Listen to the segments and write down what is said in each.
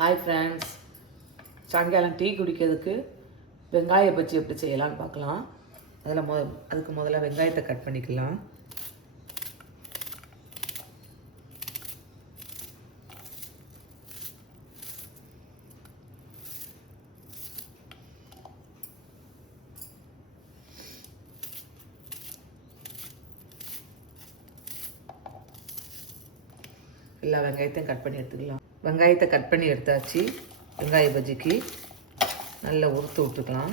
Hi friends, சாயங்காலம் tea குடிக்கிறதுக்கு வெங்காய பஜ்ஜி எப்படி செய்யலாம்னு பார்க்கலாம். அதுக்கு முதல்ல வெங்காயத்தை கட் பண்ணிக்கலாம். எல்லா வெங்காயத்தையும் கட் பண்ணி எடுத்துக்கலாம். வெங்காயத்தை கட் பண்ணி எடுத்தாச்சு. வெங்காய பஜ்ஜிக்கு நல்லா உறுத்து விட்டுக்கலாம்.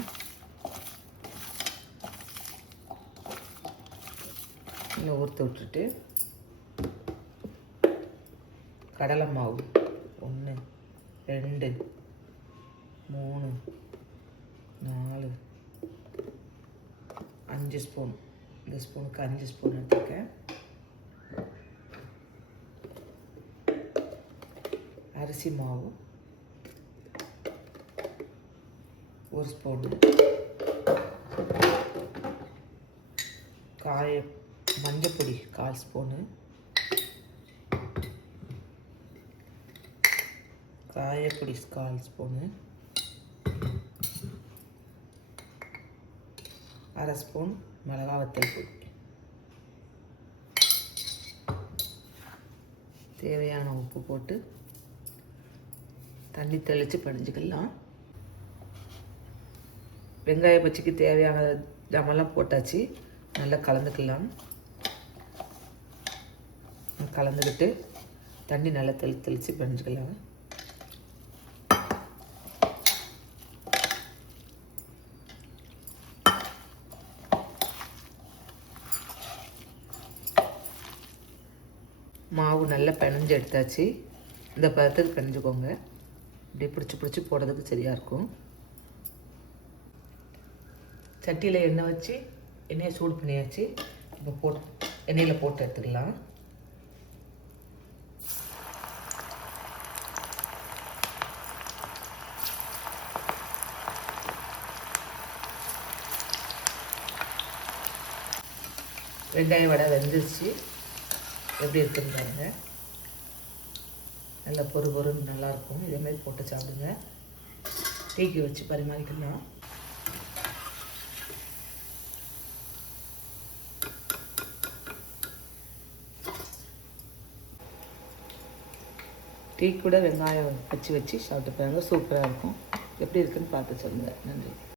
நல்லா உறுத்து விட்டுட்டு கடலை மாவு 1 2 3 4 5 ஸ்பூன், இந்த ஸ்பூனுக்கு 5 ஸ்பூன் எடுத்துருக்கேன். அரிசி மாவு 1 ஸ்பூன், மஞ்சப்பொடி 1/4 ஸ்பூனு, காயப்பொடி 1/4 ஸ்பூனு, 1/2 ஸ்பூன் மிளகாய் வத்தல் பொடி, தேவையான உப்பு போட்டு தண்ணி தெளித்து பிணைஞ்சிக்கலாம். வெங்காய பஜ்ஜிக்கு தேவையான ஜாமெல்லாம் போட்டாச்சு. நல்லா கலந்துக்கலாம். கலந்துக்கிட்டு தண்ணி நல்லா தெளித்து பிணைஞ்சிக்கலாம். மாவு நல்லா பிணைஞ்சு எடுத்தாச்சு. இந்த பதத்துக்கு பிணைஞ்சுக்கோங்க. இப்படி பிடிச்சி போடுறதுக்கு சரியாக இருக்கும். சட்டியில் எண்ணெய் வச்சு எண்ணெயை சூடு பண்ணியாச்சு. இப்போ எண்ணெயில் போட்டு எடுத்துக்கலாம். வெங்காய வடை வெந்துருச்சு. எப்படி இருக்குன்னு பாருங்க. நல்லா பொறுன்னு நல்லாயிருக்கும். இதேமாதிரி போட்டு சாப்பிடுங்க. டீக்கு வச்சு பரிமாறிக்கலாம். டீ கூட வெங்காயம் வச்சு சாப்பிட்டு பாருங்க. சூப்பராக இருக்கும். எப்படி இருக்குன்னு பார்த்து சொல்லுங்கள். நன்றி.